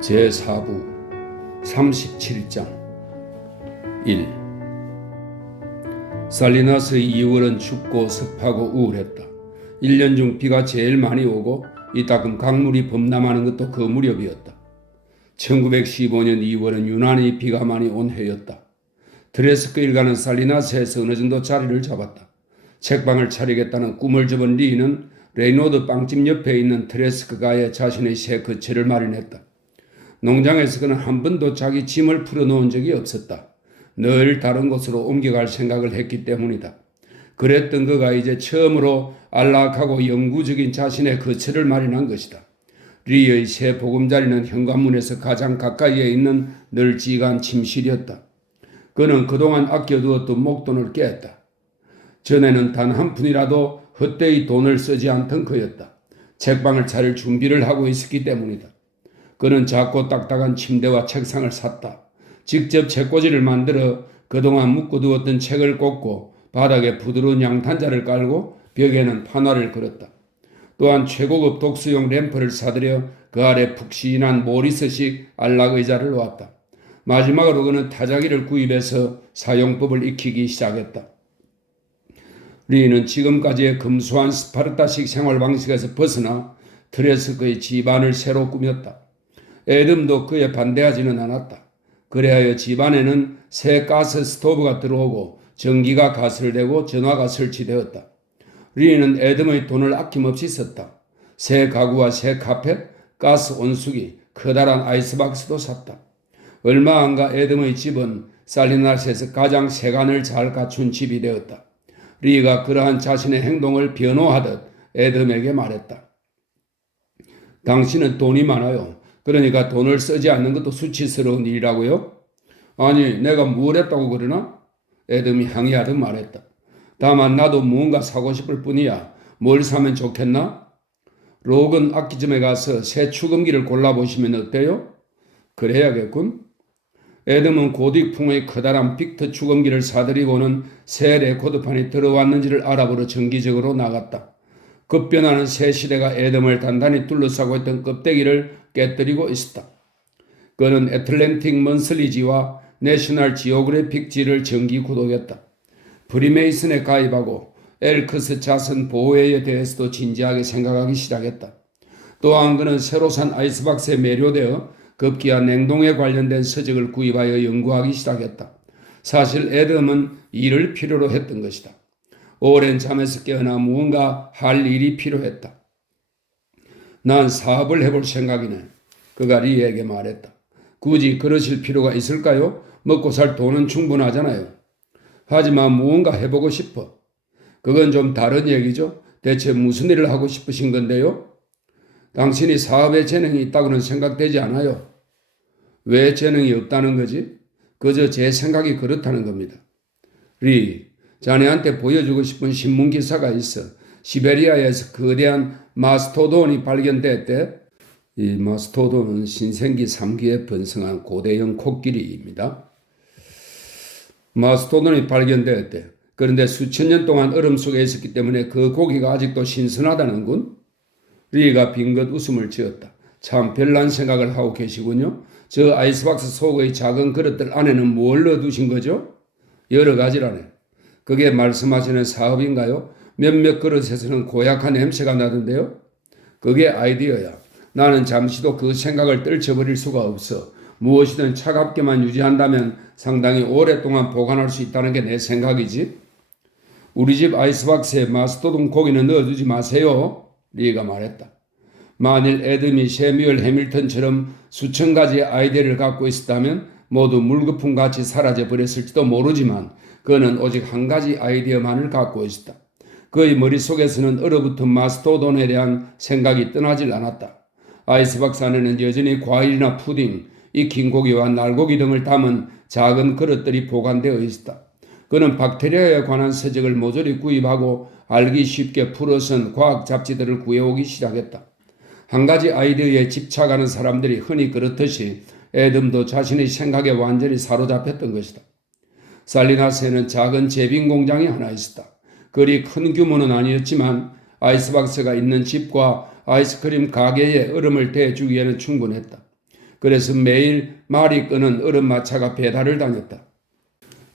제4부 37장 1. 살리나스의 2월은 춥고 습하고 우울했다. 1년 중 비가 제일 많이 오고 이따금 강물이 범람하는 것도 그 무렵이었다. 1915년 2월은 유난히 비가 많이 온 해였다. 드레스크 일가는 살리나스에서 어느 정도 자리를 잡았다. 책방을 차리겠다는 꿈을 접은 리는 레이노드 빵집 옆에 있는 트레스크가에 자신의 새 거처를 마련했다. 농장에서 그는 한 번도 자기 짐을 풀어놓은 적이 없었다. 늘 다른 곳으로 옮겨갈 생각을 했기 때문이다. 그랬던 그가 이제 처음으로 안락하고 영구적인 자신의 거처를 마련한 것이다. 리의 새 보금자리는 현관문에서 가장 가까이에 있는 널찍한 침실이었다. 그는 그동안 아껴두었던 목돈을 깼다. 전에는 단 한 푼이라도 헛되이 돈을 쓰지 않던 그였다. 책방을 차릴 준비를 하고 있었기 때문이다. 그는 작고 딱딱한 침대와 책상을 샀다. 직접 책꽂이를 만들어 그동안 묶어두었던 책을 꽂고 바닥에 부드러운 양탄자를 깔고 벽에는 판화를 걸었다. 또한 최고급 독서용 램프를 사들여 그 아래 푹신한 모리스식 안락의자를 놓았다. 마지막으로 그는 타자기를 구입해서 사용법을 익히기 시작했다. 리는 지금까지의 검소한 스파르타식 생활 방식에서 벗어나 트레스크의 집안을 새로 꾸몄다. 애덤도 그에 반대하지는 않았다. 그래하여 집안에는 새 가스 스토브가 들어오고 전기가 가설되고 전화가 설치되었다. 리는 애덤의 돈을 아낌없이 썼다. 새 가구와 새 카펫, 가스 온수기, 커다란 아이스박스도 샀다. 얼마 안가 애덤의 집은 살리나스에서 가장 세간을 잘 갖춘 집이 되었다. 리가 그러한 자신의 행동을 변호하듯 애덤에게 말했다. 당신은 돈이 많아요. 그러니까 돈을 쓰지 않는 것도 수치스러운 일이라고요? 아니, 내가 뭘 했다고 그러나? 애덤이 항의하듯 말했다. 다만 나도 무언가 사고 싶을 뿐이야. 뭘 사면 좋겠나? 로건 악기점에 가서 새 축음기를 골라보시면 어때요? 그래야겠군. 애덤은 고딕풍의 커다란 빅터 축음기를 사들이고는 새 레코드판이 들어왔는지를 알아보러 정기적으로 나갔다. 급변하는 새 시대가 애덤을 단단히 둘러싸고 있던 껍데기를 깨뜨리고 있었다. 그는 애틀랜틱 먼슬리지와 내셔널 지오그래픽지를 정기 구독했다. 프리메이슨에 가입하고 엘크스 자선 보호회에 대해서도 진지하게 생각하기 시작했다. 또한 그는 새로 산 아이스박스에 매료되어 급기야 냉동에 관련된 서적을 구입하여 연구하기 시작했다. 사실 애덤은 일을 필요로 했던 것이다. 오랜 잠에서 깨어나 무언가 할 일이 필요했다. 난 사업을 해볼 생각이네. 그가 리에게 말했다. 굳이 그러실 필요가 있을까요? 먹고 살 돈은 충분하잖아요. 하지만 무언가 해보고 싶어. 그건 좀 다른 얘기죠. 대체 무슨 일을 하고 싶으신 건데요? 당신이 사업에 재능이 있다고는 생각되지 않아요. 왜 재능이 없다는 거지? 그저 제 생각이 그렇다는 겁니다. 리, 자네한테 보여주고 싶은 신문기사가 있어. 시베리아에서 거대한 마스토돈이 발견됐대. 이 마스토돈은 신생기 3기에 번성한 고대형 코끼리입니다. 마스토돈이 발견됐대. 그런데 수천 년 동안 얼음 속에 있었기 때문에 그 고기가 아직도 신선하다는군. 리가 빙긋 웃음을 지었다. 참 별난 생각을 하고 계시군요. 저 아이스박스 속의 작은 그릇들 안에는 뭘 넣어두신 거죠? 여러 가지라네. 그게 말씀하시는 사업인가요? 몇몇 그릇에서는 고약한 냄새가 나던데요. 그게 아이디어야. 나는 잠시도 그 생각을 떨쳐버릴 수가 없어. 무엇이든 차갑게만 유지한다면 상당히 오랫동안 보관할 수 있다는 게 내 생각이지. 우리 집 아이스박스에 마스토돈 고기는 넣어두지 마세요. 리가 말했다. 만일 애덤이 세뮤얼 해밀턴처럼 수천 가지의 아이디어를 갖고 있었다면 모두 물거품같이 사라져버렸을지도 모르지만 그는 오직 한 가지 아이디어만을 갖고 있었다. 그의 머릿속에서는 얼어붙은 마스토돈에 대한 생각이 떠나질 않았다. 아이스박스 안에는 여전히 과일이나 푸딩, 익힌 고기와 날고기 등을 담은 작은 그릇들이 보관되어 있었다. 그는 박테리아에 관한 서적을 모조리 구입하고 알기 쉽게 풀어선 과학 잡지들을 구해오기 시작했다. 한 가지 아이디어에 집착하는 사람들이 흔히 그렇듯이 애덤도 자신의 생각에 완전히 사로잡혔던 것이다. 살리나스에는 작은 제빙 공장이 하나 있었다. 그리 큰 규모는 아니었지만 아이스박스가 있는 집과 아이스크림 가게에 얼음을 대주기에는 충분했다. 그래서 매일 말이 끄는 얼음마차가 배달을 다녔다.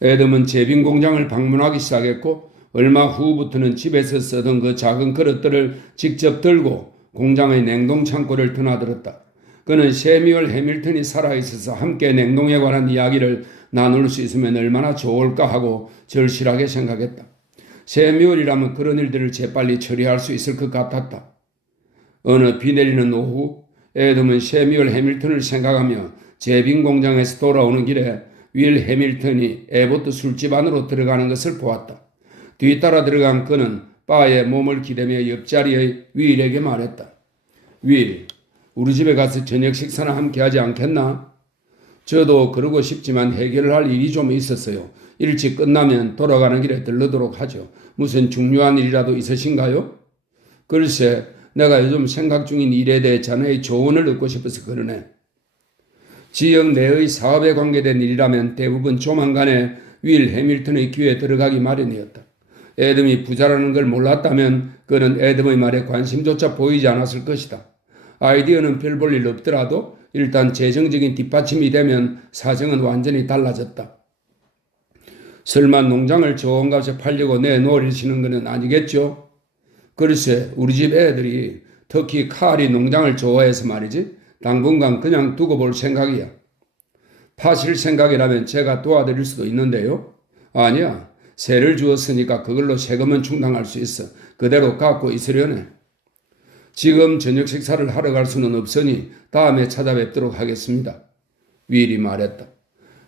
애덤은 제빙 공장을 방문하기 시작했고 얼마 후부터는 집에서 쓰던 그 작은 그릇들을 직접 들고 공장의 냉동 창고를 드나들었다. 그는 세뮤얼 해밀턴이 살아있어서 함께 냉동에 관한 이야기를 나눌 수 있으면 얼마나 좋을까 하고 절실하게 생각했다. 세뮤얼이라면 그런 일들을 재빨리 처리할 수 있을 것 같았다. 어느 비 내리는 오후 애덤은 세뮤얼 해밀턴을 생각하며 제빙 공장에서 돌아오는 길에 윌 해밀턴이 에보트 술집 안으로 들어가는 것을 보았다. 뒤따라 들어간 그는 바에 몸을 기대며 옆자리의 윌에게 말했다. 윌, 우리 집에 가서 저녁 식사나 함께 하지 않겠나? 저도 그러고 싶지만 해결을 할 일이 좀 있었어요. 일찍 끝나면 돌아가는 길에 들르도록 하죠. 무슨 중요한 일이라도 있으신가요? 글쎄, 내가 요즘 생각 중인 일에 대해 자네의 조언을 얻고 싶어서 그러네. 지역 내의 사업에 관계된 일이라면 대부분 조만간에 윌 해밀턴의 귀에 들어가기 마련이었다. 애덤이 부자라는 걸 몰랐다면 그는 애덤의 말에 관심조차 보이지 않았을 것이다. 아이디어는 별 볼 일 없더라도 일단 재정적인 뒷받침이 되면 사정은 완전히 달라졌다. 설마 농장을 좋은 값에 팔려고 내놓으시는 것은 아니겠죠? 글쎄, 우리 집 애들이 특히 칼이 농장을 좋아해서 말이지 당분간 그냥 두고 볼 생각이야. 파실 생각이라면 제가 도와드릴 수도 있는데요. 아니야. 세를 주었으니까 그걸로 세금은 충당할 수 있어. 그대로 갖고 있으려네. 지금 저녁 식사를 하러 갈 수는 없으니 다음에 찾아뵙도록 하겠습니다. 윌이 말했다.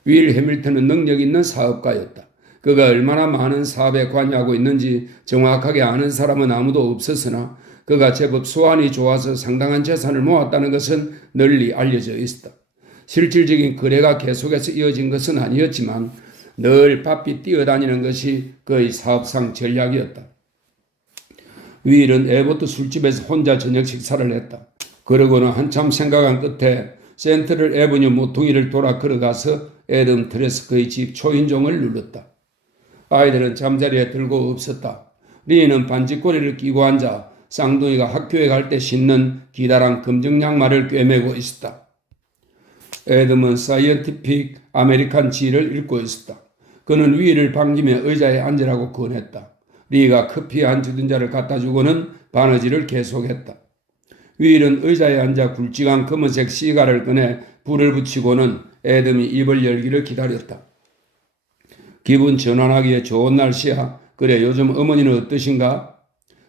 윌 해밀턴은 능력 있는 사업가였다. 그가 얼마나 많은 사업에 관여하고 있는지 정확하게 아는 사람은 아무도 없었으나 그가 제법 수완이 좋아서 상당한 재산을 모았다는 것은 널리 알려져 있었다. 실질적인 거래가 계속해서 이어진 것은 아니었지만 늘 바삐 뛰어다니는 것이 그의 사업상 전략이었다. 윌은 에보트 술집에서 혼자 저녁 식사를 했다. 그러고는 한참 생각한 끝에 센트럴 애버뉴 모퉁이를 돌아 걸어가서 애덤 트레스크의 집 초인종을 눌렀다. 아이들은 잠자리에 들고 없었다. 리는 반지꼬리를 끼고 앉아 쌍둥이가 학교에 갈 때 신는 기다란 검정 양말을 꿰매고 있었다. 애덤은 사이언티픽 아메리칸 지를 읽고 있었다. 그는 위를 반기며 의자에 앉으라고 권했다. 리가 커피 한 주둔자를 갖다 주고는 바느질을 계속했다. 윌은 의자에 앉아 굵직한 검은색 시가를 꺼내 불을 붙이고는 애덤이 입을 열기를 기다렸다. 기분 전환하기에 좋은 날씨야. 그래, 요즘 어머니는 어떠신가?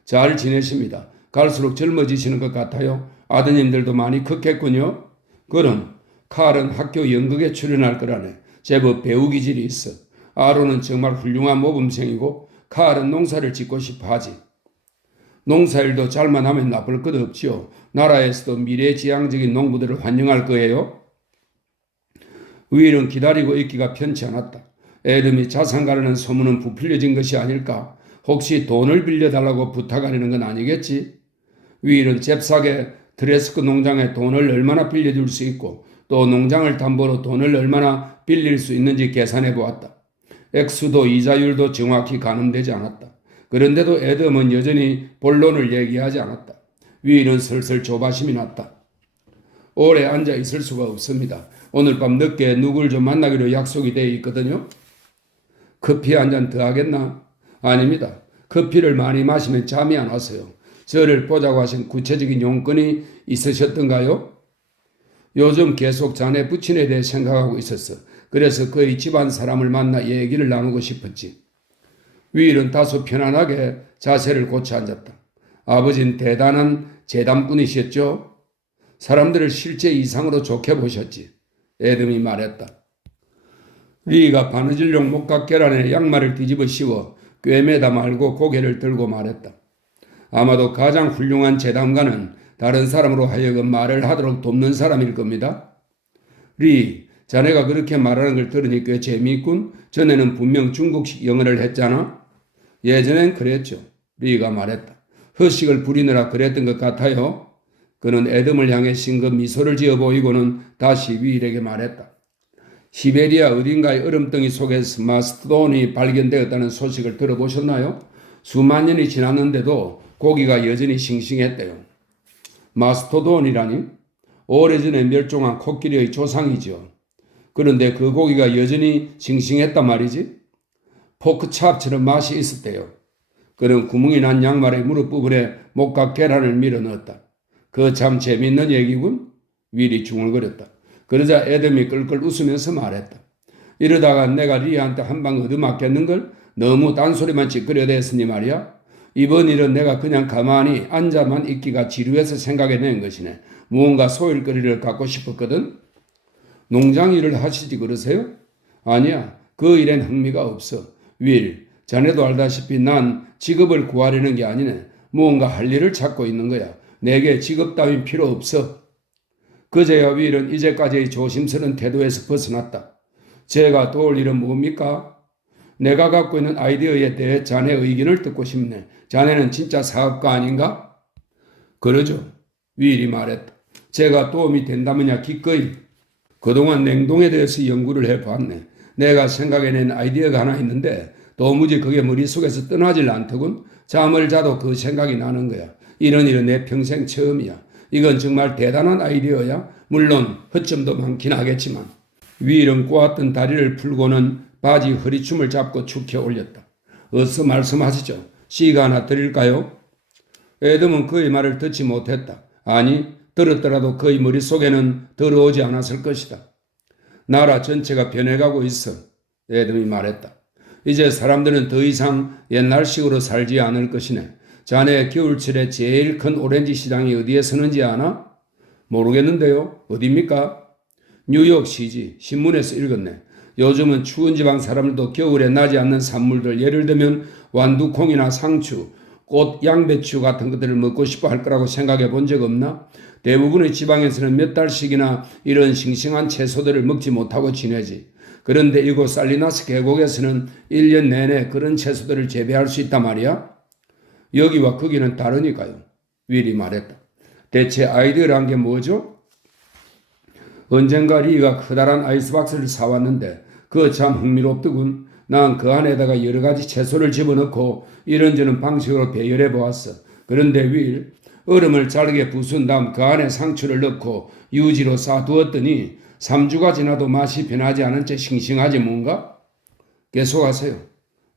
잘 지내십니다. 갈수록 젊어지시는 것 같아요. 아드님들도 많이 컸겠군요. 그럼 칼은 학교 연극에 출연할 거라네. 제법 배우 기질이 있어. 아론은 정말 훌륭한 모범생이고 칼은 농사를 짓고 싶어 하지. 농사일도 잘만 하면 나쁠 것 없지요. 나라에서도 미래지향적인 농부들을 환영할 거예요. 윌은 기다리고 있기가 편치 않았다. 애덤이 자산가라는 소문은 부풀려진 것이 아닐까? 혹시 돈을 빌려달라고 부탁하려는 건 아니겠지? 윌은 잽싸게 드레스크 농장에 돈을 얼마나 빌려줄 수 있고 또 농장을 담보로 돈을 얼마나 빌릴 수 있는지 계산해 보았다. 액수도 이자율도 정확히 가늠되지 않았다. 그런데도 애덤은 여전히 본론을 얘기하지 않았다. 윌은 슬슬 조바심이 났다. 오래 앉아 있을 수가 없습니다. 오늘 밤 늦게 누굴 좀 만나기로 약속이 되어 있거든요. 커피 한 잔 더 하겠나? 아닙니다. 커피를 많이 마시면 잠이 안 와서요. 저를 보자고 하신 구체적인 용건이 있으셨던가요? 요즘 계속 자네 부친에 대해 생각하고 있었어. 그래서 그의 집안 사람을 만나 얘기를 나누고 싶었지. 윌은 다소 편안하게 자세를 고쳐 앉았다. 아버지는 대단한 재담꾼이셨죠? 사람들을 실제 이상으로 좋게 보셨지. 애덤이 말했다. 리가 바느질용 목각 계란에 양말을 뒤집어 씌워 꿰매다 말고 고개를 들고 말했다. 아마도 가장 훌륭한 재담가는 다른 사람으로 하여금 말을 하도록 돕는 사람일 겁니다. 리, 자네가 그렇게 말하는 걸 들으니 꽤 재미있군. 전에는 분명 중국식 영어를 했잖아. 예전엔 그랬죠. 리가 말했다. 허식을 부리느라 그랬던 것 같아요. 그는 애덤을 향해 싱긋 미소를 지어 보이고는 다시 윌에게 말했다. 시베리아 어딘가의 얼음덩이 속에서 마스토돈이 발견되었다는 소식을 들어보셨나요? 수만 년이 지났는데도 고기가 여전히 싱싱했대요. 마스토돈이라니? 오래전에 멸종한 코끼리의 조상이죠. 그런데 그 고기가 여전히 싱싱했단 말이지. 포크찹처럼 맛이 있었대요. 그는 구멍이 난 양말의 무릎 부분에 목과 계란을 밀어 넣었다. 그 참 재밌는 얘기군. 윌이 중얼거렸다. 그러자 애덤이 끌끌 웃으면서 말했다. 이러다가 내가 리아한테 한 방 얻어맞겠는걸? 너무 딴소리만 찌끄려댔으니 말이야. 이번 일은 내가 그냥 가만히 앉아만 있기가 지루해서 생각해낸 것이네. 무언가 소일거리를 갖고 싶었거든. 농장 일을 하시지 그러세요? 아니야. 그 일엔 흥미가 없어. 윌, 자네도 알다시피 난 직업을 구하려는 게 아니네. 무언가 할 일을 찾고 있는 거야. 내게 직업 따윈 필요 없어. 그제야 윌은 이제까지의 조심스러운 태도에서 벗어났다. 제가 도울 일은 뭡니까? 내가 갖고 있는 아이디어에 대해 자네 의견을 듣고 싶네. 자네는 진짜 사업가 아닌가? 그러죠. 윌이 말했다. 제가 도움이 된다면야 기꺼이. 그동안 냉동에 대해서 연구를 해봤네. 내가 생각해낸 아이디어가 하나 있는데 도무지 그게 머릿속에서 떠나질 않더군. 잠을 자도 그 생각이 나는 거야. 이런 일은 내 평생 처음이야. 이건 정말 대단한 아이디어야. 물론 허점도 많긴 하겠지만. 윌은 꼬았던 다리를 풀고는 바지 허리춤을 잡고 축혀 올렸다. 어서 말씀하시죠. 시가 하나 드릴까요? 애덤은 그의 말을 듣지 못했다. 아니, 들었더라도 그의 머릿속에는 들어오지 않았을 것이다. 나라 전체가 변해가고 있어. 애덤이 말했다. 이제 사람들은 더 이상 옛날식으로 살지 않을 것이네. 자네 겨울철에 제일 큰 오렌지 시장이 어디에 서는지 아나? 모르겠는데요. 어디입니까? 뉴욕시지. 신문에서 읽었네. 요즘은 추운 지방 사람들도 겨울에 나지 않는 산물들, 예를 들면 완두콩이나 상추, 꽃, 양배추 같은 것들을 먹고 싶어 할 거라고 생각해 본 적 없나? 대부분의 지방에서는 몇 달씩이나 이런 싱싱한 채소들을 먹지 못하고 지내지. 그런데 이곳 살리나스 계곡에서는 1년 내내 그런 채소들을 재배할 수 있단 말이야? 여기와 거기는 다르니까요. 윌이 말했다. 대체 아이디어란 게 뭐죠? 언젠가 리가 커다란 아이스박스를 사왔는데 그거 참 흥미롭더군. 난 그 안에다가 여러 가지 채소를 집어넣고 이런저런 방식으로 배열해 보았어. 그런데 윌, 얼음을 잘게 부순 다음 그 안에 상추를 넣고 유지로 쌓아두었더니 3주가 지나도 맛이 변하지 않은 채 싱싱하지 뭔가? 계속하세요.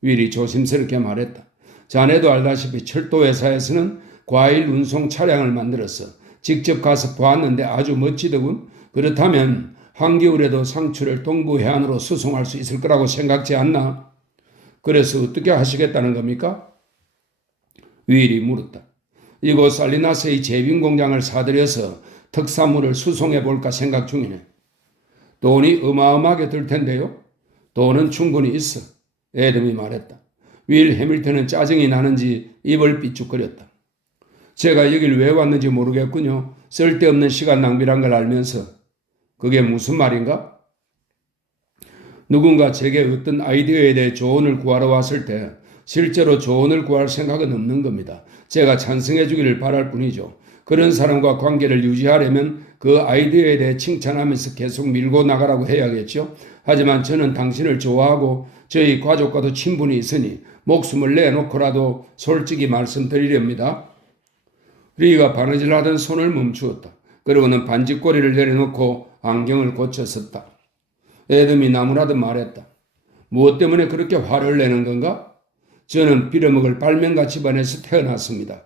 윌이 조심스럽게 말했다. 자네도 알다시피 철도회사에서는 과일 운송 차량을 만들었어. 직접 가서 보았는데 아주 멋지더군. 그렇다면 한겨울에도 상추를 동부 해안으로 수송할 수 있을 거라고 생각지 않나? 그래서 어떻게 하시겠다는 겁니까? 윌이 물었다. 이곳 살리나스의 제빙 공장을 사들여서 특산물을 수송해 볼까 생각 중이네. 돈이 어마어마하게 들 텐데요. 돈은 충분히 있어. 애덤이 말했다. 윌 해밀턴은 짜증이 나는지 입을 삐죽거렸다. 제가 여길 왜 왔는지 모르겠군요. 쓸데없는 시간 낭비란 걸 알면서. 그게 무슨 말인가? 누군가 제게 어떤 아이디어에 대해 조언을 구하러 왔을 때 실제로 조언을 구할 생각은 없는 겁니다. 제가 찬성해 주기를 바랄 뿐이죠. 그런 사람과 관계를 유지하려면 그 아이디어에 대해 칭찬하면서 계속 밀고 나가라고 해야겠죠. 하지만 저는 당신을 좋아하고 저희 가족과도 친분이 있으니 목숨을 내놓고라도 솔직히 말씀드리렵니다. 리가 바느질하던 손을 멈추었다. 그러고는 반지꼬리를 내려놓고 안경을 고쳐 썼다. 애덤이 나무라듯 말했다. 무엇 때문에 그렇게 화를 내는 건가? 저는 빌어먹을 발명가 집안에서 태어났습니다.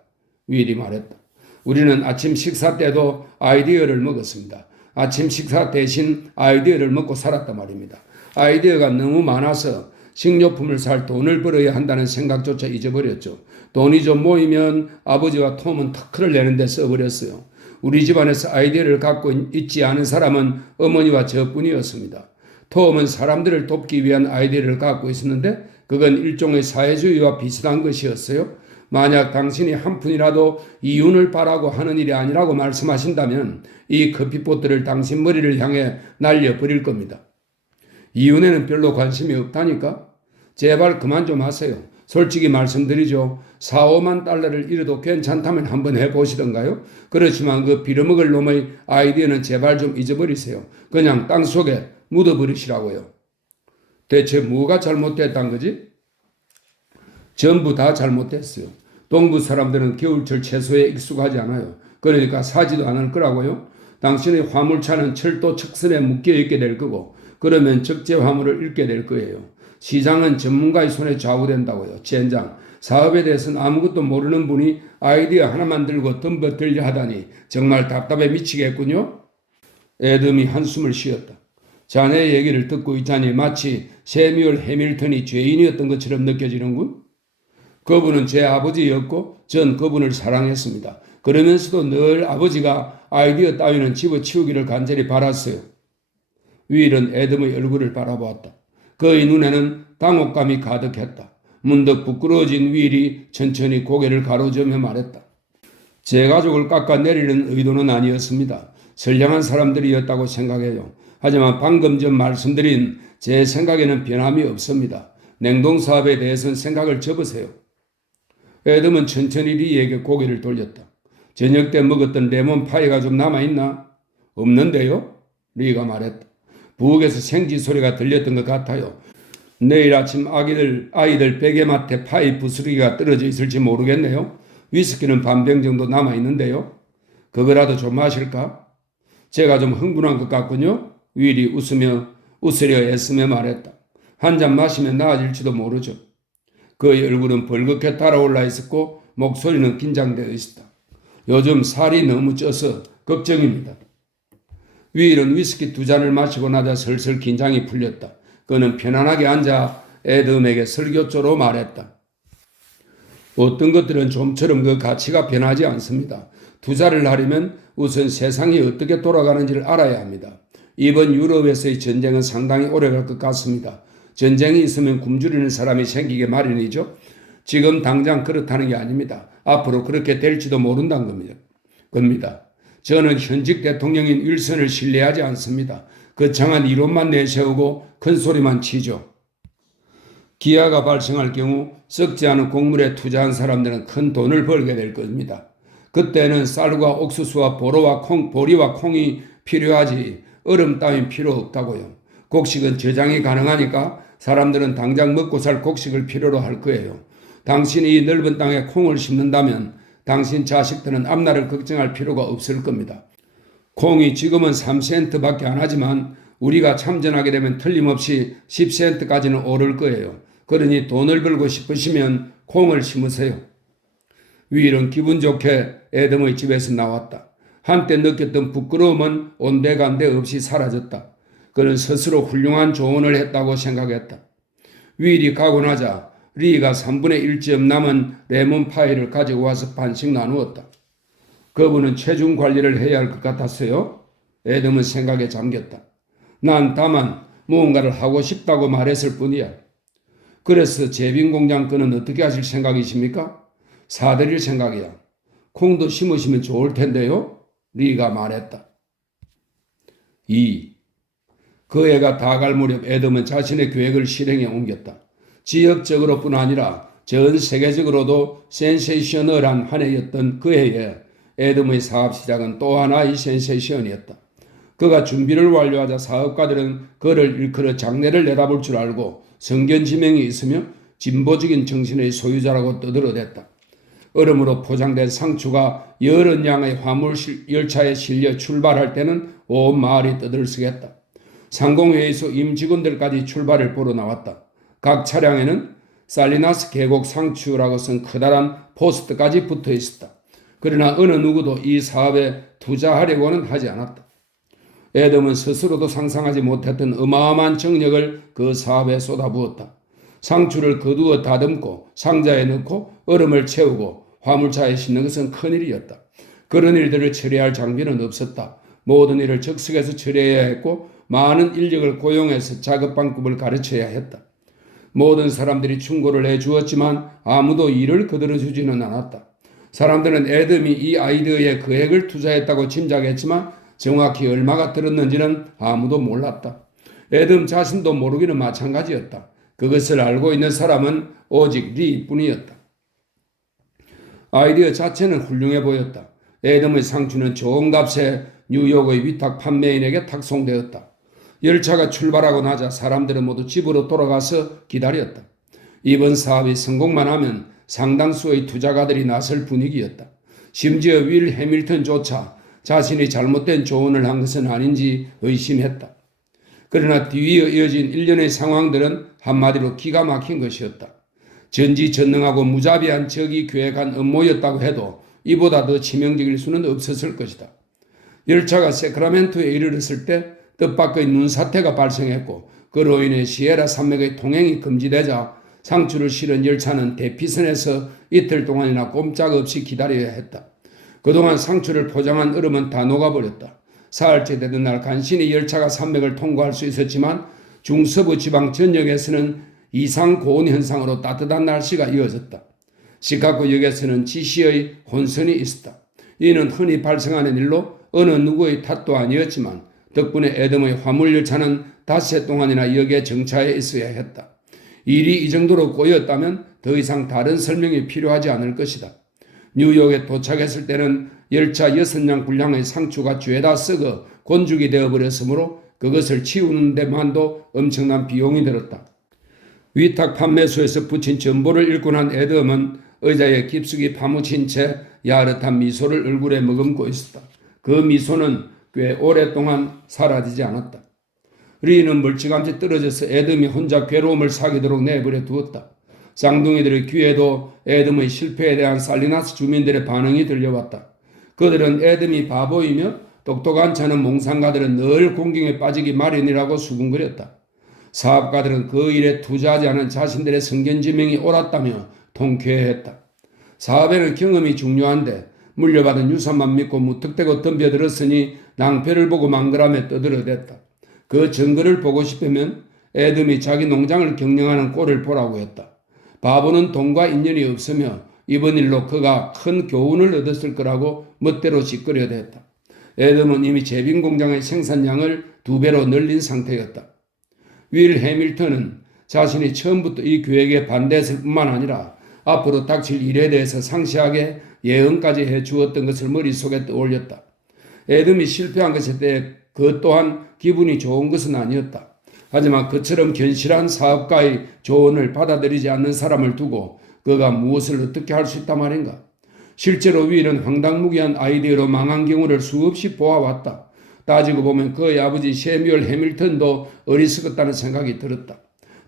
윌이 말했다. 우리는 아침 식사 때도 아이디어를 먹었습니다. 아침 식사 대신 아이디어를 먹고 살았단 말입니다. 아이디어가 너무 많아서 식료품을 살 돈을 벌어야 한다는 생각조차 잊어버렸죠. 돈이 좀 모이면 아버지와 톰은 터크를 내는 데 써버렸어요. 우리 집안에서 아이디어를 갖고 있지 않은 사람은 어머니와 저뿐이었습니다. 톰은 사람들을 돕기 위한 아이디어를 갖고 있었는데 그건 일종의 사회주의와 비슷한 것이었어요. 만약 당신이 한 푼이라도 이윤을 바라고 하는 일이 아니라고 말씀하신다면 이 커피포트를 당신 머리를 향해 날려버릴 겁니다. 이윤에는 별로 관심이 없다니까? 제발 그만 좀 하세요. 솔직히 말씀드리죠. 4, 5만 달러를 잃어도 괜찮다면 한번 해보시던가요? 그렇지만 그 빌어먹을 놈의 아이디어는 제발 좀 잊어버리세요. 그냥 땅속에 묻어버리시라고요. 대체 뭐가 잘못됐단 거지? 전부 다 잘못됐어요. 동부 사람들은 겨울철 채소에 익숙하지 않아요. 그러니까 사지도 않을 거라고요. 당신의 화물차는 철도 척선에 묶여있게 될 거고 그러면 적재 화물을 잃게 될 거예요. 시장은 전문가의 손에 좌우된다고요. 젠장. 사업에 대해서는 아무것도 모르는 분이 아이디어 하나만 들고 덤벼들려 하다니 정말 답답해 미치겠군요. 애덤이 한숨을 쉬었다. 자네의 얘기를 듣고 있자니 마치 세뮤얼 해밀턴이 죄인이었던 것처럼 느껴지는군. 그분은 제 아버지였고 전 그분을 사랑했습니다. 그러면서도 늘 아버지가 아이디어 따위는 집어치우기를 간절히 바랐어요. 윌은 애덤의 얼굴을 바라보았다. 그의 눈에는 당혹감이 가득했다. 문득 부끄러워진 윌이 천천히 고개를 가로저며 말했다. 제 가족을 깎아내리는 의도는 아니었습니다. 선량한 사람들이었다고 생각해요. 하지만 방금 전 말씀드린 제 생각에는 변함이 없습니다. 냉동사업에 대해서는 생각을 접으세요. 애덤은 천천히 리에게 고개를 돌렸다. 저녁 때 먹었던 레몬 파이가 좀 남아있나? 없는데요? 리가 말했다. 부엌에서 생쥐 소리가 들렸던 것 같아요. 내일 아침 아이들 베개맡에 파이 부스러기가 떨어져 있을지 모르겠네요. 위스키는 반병 정도 남아있는데요. 그거라도 좀 마실까? 제가 좀 흥분한 것 같군요. 윌이 웃으려 애쓰며 말했다. 한 잔 마시면 나아질지도 모르죠. 그의 얼굴은 벌겋게 달아올라 있었고 목소리는 긴장되어 있었다. 요즘 살이 너무 쪄서 걱정입니다. 윌은 위스키 2잔을 마시고 나자 슬슬 긴장이 풀렸다. 그는 편안하게 앉아 애덤에게 설교조로 말했다. 어떤 것들은 좀처럼 그 가치가 변하지 않습니다. 투자를 하려면 우선 세상이 어떻게 돌아가는지를 알아야 합니다. 이번 유럽에서의 전쟁은 상당히 오래갈 것 같습니다. 전쟁이 있으면 굶주리는 사람이 생기게 마련이죠. 지금 당장 그렇다는 게 아닙니다. 앞으로 그렇게 될지도 모른다는 겁니다. 저는 현직 대통령인 윌슨을 신뢰하지 않습니다. 거창한 이론만 내세우고 큰 소리만 치죠. 기아가 발생할 경우 썩지 않은 곡물에 투자한 사람들은 큰 돈을 벌게 될 겁니다. 그때는 쌀과 옥수수와 보리와 콩이 필요하지 얼음 따윈 필요 없다고요. 곡식은 저장이 가능하니까 사람들은 당장 먹고 살 곡식을 필요로 할 거예요. 당신이 이 넓은 땅에 콩을 심는다면 당신 자식들은 앞날을 걱정할 필요가 없을 겁니다. 콩이 지금은 3센트밖에 안 하지만 우리가 참전하게 되면 틀림없이 10센트까지는 오를 거예요. 그러니 돈을 벌고 싶으시면 콩을 심으세요. 윌은 기분 좋게 애덤의 집에서 나왔다. 한때 느꼈던 부끄러움은 온데간데 없이 사라졌다. 그는 스스로 훌륭한 조언을 했다고 생각했다. 윌이 가고 나자 리가 3분의 1쯤 남은 레몬 파이를 가지고 와서 반씩 나누었다. 그분은 체중 관리를 해야 할 것 같았어요. 애덤은 생각에 잠겼다. 난 다만 무언가를 하고 싶다고 말했을 뿐이야. 그래서 제빈 공장 건은 어떻게 하실 생각이십니까? 사드릴 생각이야. 콩도 심으시면 좋을 텐데요. 리가 말했다. 2. 그 해가 다 갈 무렵 애덤은 자신의 계획을 실행에 옮겼다. 지역적으로뿐 아니라 전 세계적으로도 센세이셔널한 한 해였던 그 해에 애덤의 사업 시작은 또 하나의 센세이션이었다. 그가 준비를 완료하자 사업가들은 그를 일컬어 장래를 내다볼 줄 알고 성견지명이 있으며 진보적인 정신의 소유자라고 떠들어댔다. 얼음으로 포장된 상추가 여러 양의 화물 열차에 실려 출발할 때는 온 마을이 떠들썩했다. 상공회의소 임직원들까지 출발을 보러 나왔다. 각 차량에는 살리나스 계곡 상추라고 쓴 커다란 포스트까지 붙어 있었다. 그러나 어느 누구도 이 사업에 투자하려고는 하지 않았다. 애덤은 스스로도 상상하지 못했던 어마어마한 정력을 그 사업에 쏟아부었다. 상추를 거두어 다듬고 상자에 넣고 얼음을 채우고 화물차에 싣는 것은 큰일이었다. 그런 일들을 처리할 장비는 없었다. 모든 일을 즉석에서 처리해야 했고 많은 인력을 고용해서 작업 방법을 가르쳐야 했다. 모든 사람들이 충고를 해주었지만 아무도 일을 거들어주지는 않았다. 사람들은 애덤이 이 아이디어에 금액을 투자했다고 짐작했지만 정확히 얼마가 들었는지는 아무도 몰랐다. 애덤 자신도 모르기는 마찬가지였다. 그것을 알고 있는 사람은 오직 리뿐이었다. 아이디어 자체는 훌륭해 보였다. 애덤의 상추는 좋은 값에 뉴욕의 위탁 판매인에게 탁송되었다. 열차가 출발하고 나자 사람들은 모두 집으로 돌아가서 기다렸다. 이번 사업이 성공만 하면 상당수의 투자가들이 나설 분위기였다. 심지어 윌 해밀턴조차 자신이 잘못된 조언을 한 것은 아닌지 의심했다. 그러나 뒤이어 이어진 일련의 상황들은 한마디로 기가 막힌 것이었다. 전지전능하고 무자비한 적이 계획한 음모였다고 해도 이보다 더 치명적일 수는 없었을 것이다. 열차가 세크라멘토에 이르렀을 때 뜻밖의 눈사태가 발생했고 그로 인해 시에라 산맥의 통행이 금지되자 상추를 실은 열차는 대피선에서 이틀 동안이나 꼼짝없이 기다려야 했다. 그동안 상추를 포장한 얼음은 다 녹아버렸다. 사흘째 되던 날 간신히 열차가 산맥을 통과할 수 있었지만 중서부 지방 전역에서는 이상 고온 현상으로 따뜻한 날씨가 이어졌다. 시카고 역에서는 지시의 혼선이 있었다. 이는 흔히 발생하는 일로 어느 누구의 탓도 아니었지만 덕분에 에덤의 화물열차는 닷새 동안이나 역에 정차해 있어야 했다. 일이 이 정도로 꼬였다면 더 이상 다른 설명이 필요하지 않을 것이다. 뉴욕에 도착했을 때는 열차 6량 분량의 상추가 죄다 썩어 곤죽이 되어버렸으므로 그것을 치우는 데만도 엄청난 비용이 들었다. 위탁 판매소에서 붙인 전보를 읽고 난 에덤은 의자에 깊숙이 파묻힌 채 야릇한 미소를 얼굴에 머금고 있었다. 그 미소는 꽤 오랫동안 사라지지 않았다. 리는 멀찌감치 떨어져서 에덤이 혼자 괴로움을 사귀도록 내버려 두었다. 쌍둥이들의 귀에도 에덤의 실패에 대한 살리나스 주민들의 반응이 들려왔다. 그들은 에덤이 바보이며 똑똑한 차는 몽상가들은 늘 공경에 빠지기 마련이라고 수군거렸다. 사업가들은 그 일에 투자하지 않은 자신들의 성견지명이 옳았다며 통쾌해했다. 사업에는 경험이 중요한데 물려받은 유산만 믿고 무턱대고 덤벼들었으니 낭패를 보고 망그라며 떠들어댔다. 그 증거를 보고 싶으면 에덤이 자기 농장을 경영하는 꼴을 보라고 했다. 바보는 돈과 인연이 없으며 이번 일로 그가 큰 교훈을 얻었을 거라고 멋대로 짓거려댔다. 에덤은 이미 제빙 공장의 생산량을 2배로 늘린 상태였다. 윌 해밀턴은 자신이 처음부터 이 계획에 반대했을 뿐만 아니라 앞으로 닥칠 일에 대해서 상세하게 예언까지 해주었던 것을 머릿속에 떠올렸다. 에덤이 실패한 것에 대해 그 또한 기분이 좋은 것은 아니었다. 하지만 그처럼 견실한 사업가의 조언을 받아들이지 않는 사람을 두고 그가 무엇을 어떻게 할 수 있단 말인가. 실제로 윌은 황당무계한 아이디어로 망한 경우를 수없이 보아왔다. 따지고 보면 그의 아버지 세뮤얼 해밀턴도 어리석었다는 생각이 들었다.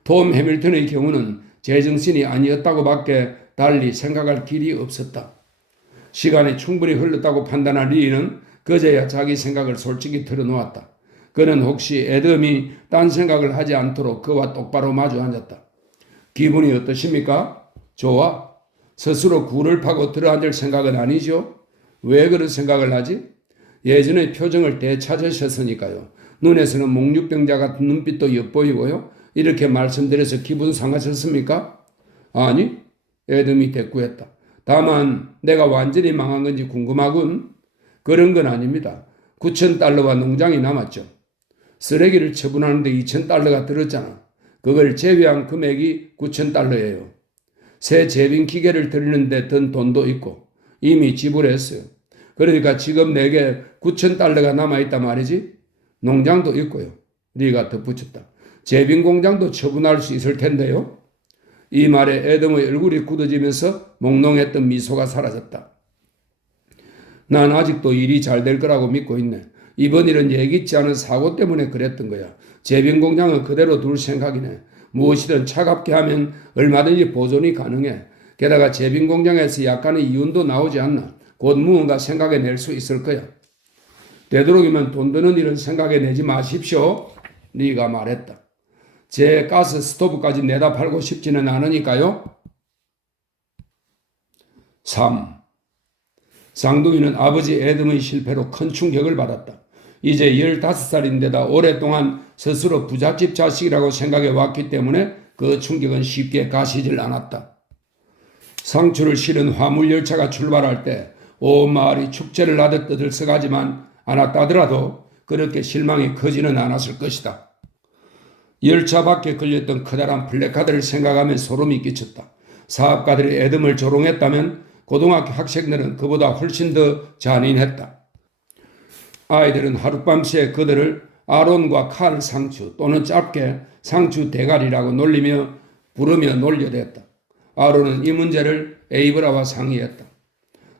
톰 해밀턴의 경우는 제정신이 아니었다고 밖에 달리 생각할 길이 없었다. 시간이 충분히 흘렀다고 판단한 리는 그제야 자기 생각을 솔직히 털어놓았다. 그는 혹시 에덤이 딴 생각을 하지 않도록 그와 똑바로 마주 앉았다. 기분이 어떠십니까? 좋아. 스스로 굴을 파고 들어앉을 생각은 아니죠? 왜 그런 생각을 하지? 예전의 표정을 되찾으셨으니까요. 눈에서는 목류병자 같은 눈빛도 엿보이고요. 이렇게 말씀드려서 기분 상하셨습니까? 아니, 에덤이 대꾸했다. 다만 내가 완전히 망한 건지 궁금하군. 그런 건 아닙니다. 9,000달러와 농장이 남았죠. 쓰레기를 처분하는데 2,000달러가 들었잖아. 그걸 제외한 금액이 9,000달러예요. 새 제빙 기계를 들이는데 든 돈도 있고 이미 지불했어요. 그러니까 지금 내게 9,000달러가 남아있단 말이지. 농장도 있고요. 리가 덧붙였다. 제빙 공장도 처분할 수 있을 텐데요. 이 말에 에덤의 얼굴이 굳어지면서 몽롱했던 미소가 사라졌다. 난 아직도 일이 잘 될 거라고 믿고 있네. 이번 일은 예기치 않은 사고 때문에 그랬던 거야. 제빙 공장은 그대로 둘 생각이네. 무엇이든 차갑게 하면 얼마든지 보존이 가능해. 게다가 제빙 공장에서 약간의 이윤도 나오지 않나. 곧 무언가 생각해낼 수 있을 거야. 되도록이면 돈 드는 일은 생각해내지 마십시오. 리가 말했다. 제 가스 스토브까지 내다 팔고 싶지는 않으니까요. 3. 쌍둥이는 아버지 에덤의 실패로 큰 충격을 받았다. 이제 15살인데다 오랫동안 스스로 부잣집 자식이라고 생각해 왔기 때문에 그 충격은 쉽게 가시질 않았다. 상추를 실은 화물열차가 출발할 때 온 마을이 축제를 하듯 떠들썩하지만 않았다더라도 그렇게 실망이 크지는 않았을 것이다. 열차 밖에 걸렸던 커다란 플래카드를 생각하면 소름이 끼쳤다. 사업가들이 에덤을 조롱했다면 고등학교 학생들은 그보다 훨씬 더 잔인했다. 아이들은 하룻밤새 그들을 아론과 칼 상추 또는 짧게 상추 대가리라고 부르며 놀려댔다. 아론은 이 문제를 에이브라와 상의했다.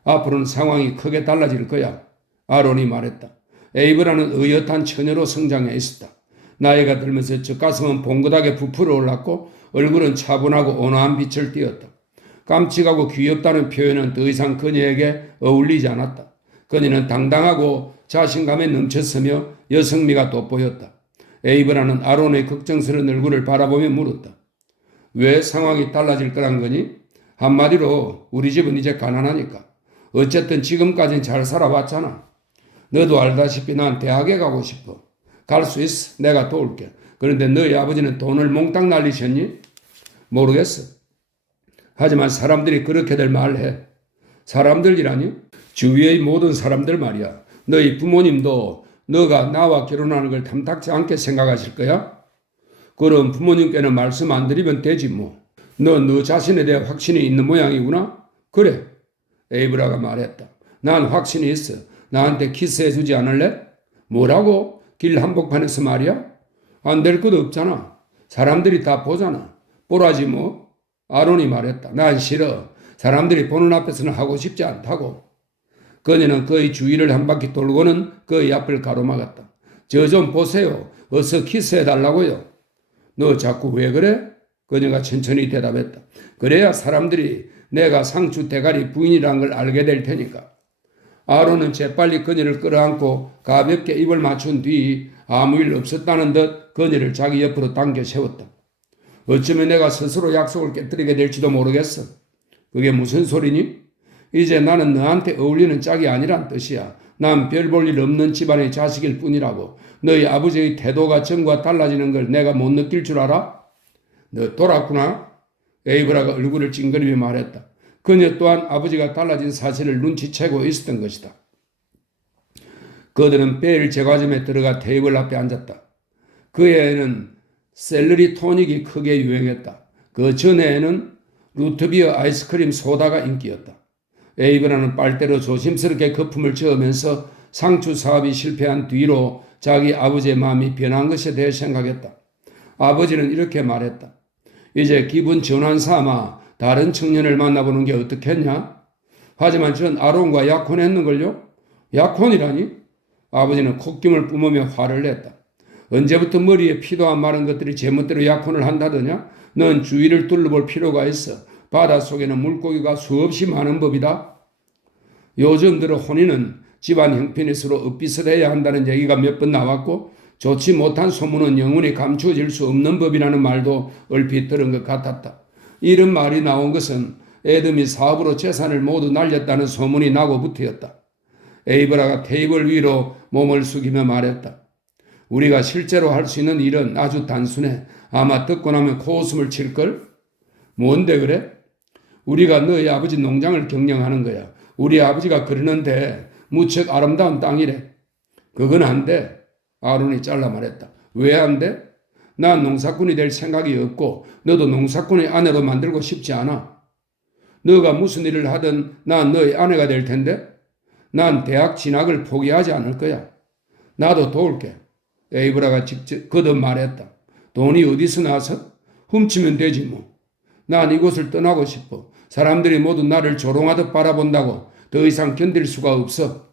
앞으로는 상황이 크게 달라질 거야. 아론이 말했다. 에이브라는 의젓한 처녀로 성장해 있었다. 나이가 들면서 젖가슴은 봉긋하게 부풀어 올랐고 얼굴은 차분하고 온화한 빛을 띠었다. 깜찍하고 귀엽다는 표현은 더 이상 그녀에게 어울리지 않았다. 그녀는 당당하고 자신감에 넘쳤으며 여성미가 돋보였다. 에이브라는 아론의 걱정스러운 얼굴을 바라보며 물었다. 왜 상황이 달라질 거란 거니? 한마디로 우리 집은 이제 가난하니까. 어쨌든 지금까지는 잘 살아왔잖아. 너도 알다시피 난 대학에 가고 싶어. 갈 수 있어. 내가 도울게. 그런데 너희 아버지는 돈을 몽땅 날리셨니? 모르겠어. 하지만 사람들이 그렇게들 말해. 사람들이라니? 주위의 모든 사람들 말이야. 너희 부모님도 너가 나와 결혼하는 걸 탐탁지 않게 생각하실 거야? 그럼 부모님께는 말씀 안 드리면 되지 뭐. 너 자신에 대해 확신이 있는 모양이구나? 그래. 에이브라가 말했다. 난 확신이 있어. 나한테 키스해주지 않을래? 뭐라고? 길 한복판에서 말이야? 안 될 것도 없잖아. 사람들이 다 보잖아. 보라지 뭐. 아론이 말했다. 난 싫어. 사람들이 보는 앞에서는 하고 싶지 않다고. 그녀는 그의 주위를 한 바퀴 돌고는 그의 앞을 가로막았다. 저 좀 보세요. 어서 키스해달라고요. 너 자꾸 왜 그래? 그녀가 천천히 대답했다. 그래야 사람들이 내가 상추 대가리 부인이라는 걸 알게 될 테니까. 아론은 재빨리 그녀를 끌어안고 가볍게 입을 맞춘 뒤 아무 일 없었다는 듯 그녀를 자기 옆으로 당겨 세웠다. 어쩌면 내가 스스로 약속을 깨뜨리게 될지도 모르겠어. 그게 무슨 소리니? 이제 나는 너한테 어울리는 짝이 아니란 뜻이야. 난 별 볼 일 없는 집안의 자식일 뿐이라고. 너희 아버지의 태도가 전과 달라지는 걸 내가 못 느낄 줄 알아? 너 돌았구나? 에이브라가 얼굴을 찡그리며 말했다. 그녀 또한 아버지가 달라진 사실을 눈치채고 있었던 것이다. 그들은 베일 제과점에 들어가 테이블 앞에 앉았다. 그 해에는 샐러리 토닉이 크게 유행했다. 그 전해에는 루트비어 아이스크림 소다가 인기였다. 에이브라는 빨대로 조심스럽게 거품을 저으면서 상추 사업이 실패한 뒤로 자기 아버지의 마음이 변한 것에 대해 생각했다. 아버지는 이렇게 말했다. 이제 기분 전환 삼아 다른 청년을 만나보는 게 어떻겠냐? 하지만 전 아론과 약혼했는걸요? 약혼이라니? 아버지는 콧김을 뿜으며 화를 냈다. 언제부터 머리에 피도 안 마른 것들이 제멋대로 약혼을 한다더냐? 넌 주위를 둘러볼 필요가 있어. 바닷속에는 물고기가 수없이 많은 법이다. 요즘 들어 혼인은 집안 형편일수록 엇비슷해야 한다는 얘기가 몇 번 나왔고 좋지 못한 소문은 영원히 감추어질 수 없는 법이라는 말도 얼핏 들은 것 같았다. 이런 말이 나온 것은 에덤이 사업으로 재산을 모두 날렸다는 소문이 나고부터였다. 에이브라가 테이블 위로 몸을 숙이며 말했다. 우리가 실제로 할 수 있는 일은 아주 단순해. 아마 듣고 나면 코웃음을 칠걸? 뭔데 그래? 우리가 너희 아버지 농장을 경영하는 거야. 우리 아버지가 그러는데 무척 아름다운 땅이래. 그건 안 돼. 아론이 잘라 말했다. 왜 안 돼? 난 농사꾼이 될 생각이 없고 너도 농사꾼의 아내로 만들고 싶지 않아. 너가 무슨 일을 하든 난 너의 아내가 될 텐데 난 대학 진학을 포기하지 않을 거야. 나도 도울게. 에이브라가 직접 거듭 말했다. 돈이 어디서 나서? 훔치면 되지 뭐. 난 이곳을 떠나고 싶어. 사람들이 모두 나를 조롱하듯 바라본다고 더 이상 견딜 수가 없어.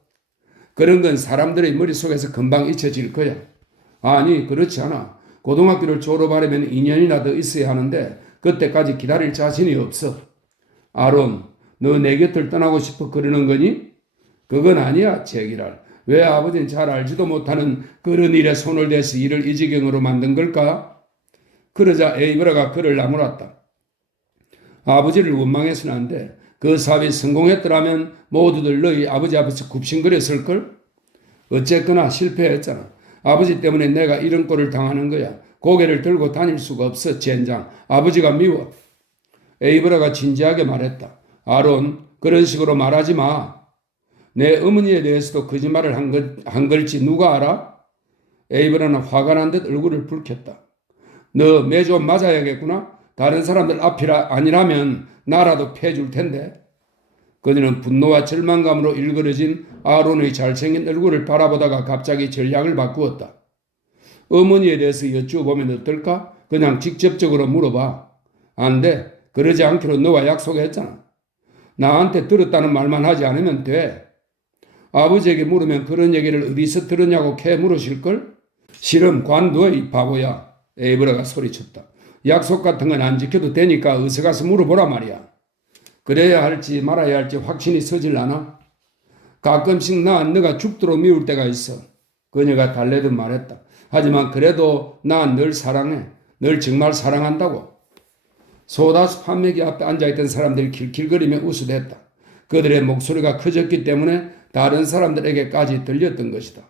그런 건 사람들의 머릿속에서 금방 잊혀질 거야. 아니 그렇지 않아. 고등학교를 졸업하려면 2년이나 더 있어야 하는데 그때까지 기다릴 자신이 없어. 아론, 너 내 곁을 떠나고 싶어 그러는 거니? 그건 아니야, 제기랄. 왜 아버지는 잘 알지도 못하는 그런 일에 손을 대서 일을 이 지경으로 만든 걸까? 그러자 에이브라가 그를 나무랐다. 아버지를 원망해서는 안 돼. 그 사업이 성공했더라면 모두들 너희 아버지 앞에서 굽신거렸을걸? 어쨌거나 실패했잖아. 아버지 때문에 내가 이런 꼴을 당하는 거야. 고개를 들고 다닐 수가 없어, 젠장. 아버지가 미워. 에이브라가 진지하게 말했다. 아론, 그런 식으로 말하지 마. 내 어머니에 대해서도 거짓말을 한 걸지 누가 알아? 에이브라는 화가 난 듯 얼굴을 붉혔다. 너 매 좀 맞아야겠구나. 다른 사람들 앞이라 아니라면 나라도 패줄 텐데. 그녀는 분노와 절망감으로 일그러진 아론의 잘생긴 얼굴을 바라보다가 갑자기 전략을 바꾸었다. 어머니에 대해서 여쭈어보면 어떨까? 그냥 직접적으로 물어봐. 안 돼. 그러지 않기로 너와 약속했잖아. 나한테 들었다는 말만 하지 않으면 돼. 아버지에게 물으면 그런 얘기를 어디서 들었냐고 캐 물으실걸? 실은 관둬 이 바보야. 에이브라가 소리쳤다. 약속 같은 건 안 지켜도 되니까 어서 가서 물어보라 말이야. 그래야 할지 말아야 할지 확신이 서질 않아? 가끔씩 너가 죽도록 미울 때가 있어. 그녀가 달래듯 말했다. 하지만 그래도 난 널 사랑해. 널 정말 사랑한다고. 소다수 판매기 앞에 앉아있던 사람들이 킬킬거리며 웃어댔다. 그들의 목소리가 커졌기 때문에 다른 사람들에게까지 들렸던 것이다.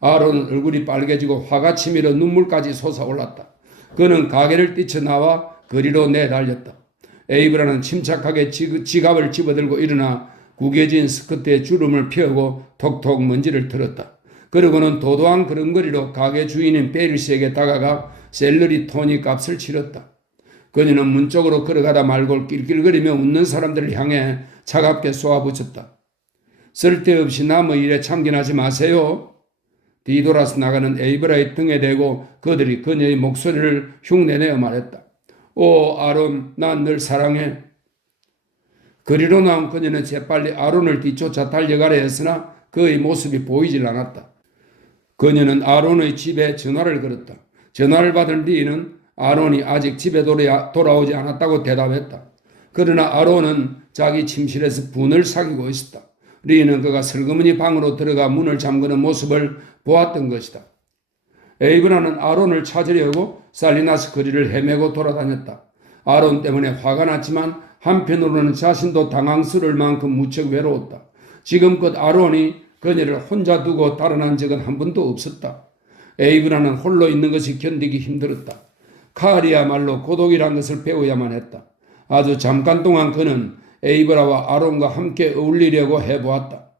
아론은 얼굴이 빨개지고 화가 치밀어 눈물까지 솟아올랐다. 그는 가게를 뛰쳐나와 거리로 내달렸다. 에이브라는 침착하게 지갑을 집어들고 일어나 구겨진 스커트에 주름을 펴고 톡톡 먼지를 털었다. 그러고는 도도한 걸음걸이로 가게 주인인 베리스에게 다가가 샐러리 토니 값을 치렀다. 그녀는 문 쪽으로 걸어가다 말고 낄낄거리며 웃는 사람들을 향해 차갑게 쏘아붙였다. 쓸데없이 남의 일에 참견하지 마세요. 뒤돌아서 나가는 에이브라의 등에 대고 그들이 그녀의 목소리를 흉내내어 말했다. 오 아론, 난 널 사랑해. 거리로 나온 그녀는 재빨리 아론을 뒤쫓아 달려가려 했으나 그의 모습이 보이질 않았다. 그녀는 아론의 집에 전화를 걸었다. 전화를 받은 리는 아론이 아직 집에 돌아오지 않았다고 대답했다. 그러나 아론은 자기 침실에서 분을 사귀고 있었다. 리는 그가 슬그머니 방으로 들어가 문을 잠그는 모습을 보았던 것이다. 에이브라는 아론을 찾으려고 살리나스 거리를 헤매고 돌아다녔다. 아론 때문에 화가 났지만 한편으로는 자신도 당황스러울 만큼 무척 외로웠다. 지금껏 아론이 그녀를 혼자 두고 달아난 적은 한 번도 없었다. 에이브라는 홀로 있는 것이 견디기 힘들었다. 칼이야말로 고독이란 것을 배워야만 했다. 아주 잠깐 동안 그는 에이브라와 아론과 함께 어울리려고 해보았다.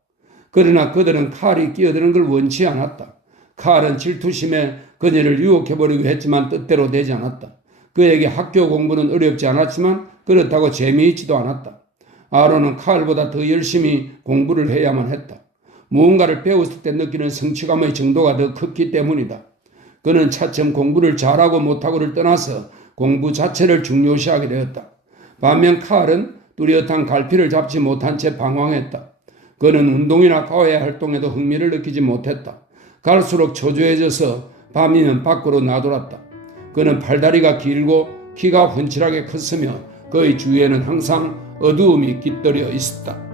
그러나 그들은 칼이 끼어드는 걸 원치 않았다. 칼은 질투심에 그녀를 유혹해버리고 했지만 뜻대로 되지 않았다. 그에게 학교 공부는 어렵지 않았지만 그렇다고 재미있지도 않았다. 아론은 칼보다 더 열심히 공부를 해야만 했다. 무언가를 배웠을 때 느끼는 성취감의 정도가 더 컸기 때문이다. 그는 차츰 공부를 잘하고 못하고를 떠나서 공부 자체를 중요시하게 되었다. 반면 칼은 뚜렷한 갈피를 잡지 못한 채 방황했다. 그는 운동이나 과외 활동에도 흥미를 느끼지 못했다. 갈수록 초조해져서 밤이면 밖으로 나돌았다. 그는 팔다리가 길고 키가 훤칠하게 컸으며 그의 주위에는 항상 어두움이 깃들여 있었다.